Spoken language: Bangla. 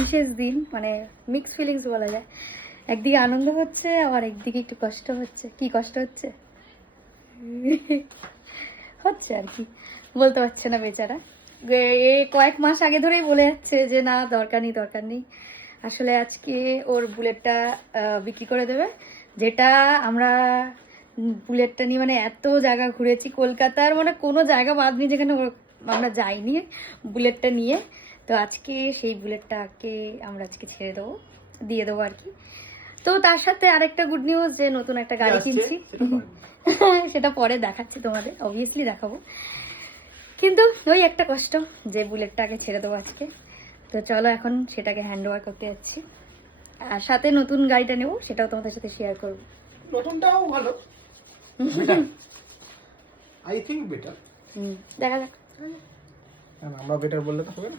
বিশেষ দিন, মানে মিক্স ফিলিংস বলা যায়। একদিকে আনন্দ হচ্ছে, আবার একদিকে একটু কষ্ট হচ্ছে। কি কষ্ট হচ্ছে হচ্ছে আর কি, বলতে পারছে না বেচারা। এ কয়েক মাস আগে ধরেই বলে যাচ্ছে যে না দরকার নেই দরকার নেই। আসলে আজকে ওর বুলেটটা বিক্রি করে দেবে, যেটা আমরা বুলেটটা নিয়ে মানে এত জায়গা ঘুরেছি কলকাতার, মানে কোনো জায়গা বাদ নেই যেখানে আমরা যাইনি বুলেটটা নিয়ে। তো আজকে সেই বুলেটটাকে আমরা আজকে ছেড়ে দেবো, দিয়ে দেবো আর কি। তো তার সাথে আরেকটা গুড নিউজ, যে নতুন একটা গাড়ি কিনছি। সেটা পরে দেখাচ্ছি তোমাদের, অবভিয়াসলি দেখাবো। কিন্তু ওই একটা কষ্ট যে বুলেটটাকে ছেড়ে দেবো আজকে। তো চলো এখন সেটাকে হ্যান্ড ওভার করতে যাচ্ছি, আর সাথে নতুন গাড়িটা নেবো, সেটাও তোমাদের সাথে শেয়ার করবো। নতুনটাও ভালো, আই থিঙ্ক বেটার। দেখা যাক, আমরা বেটার বললে তো হবে না।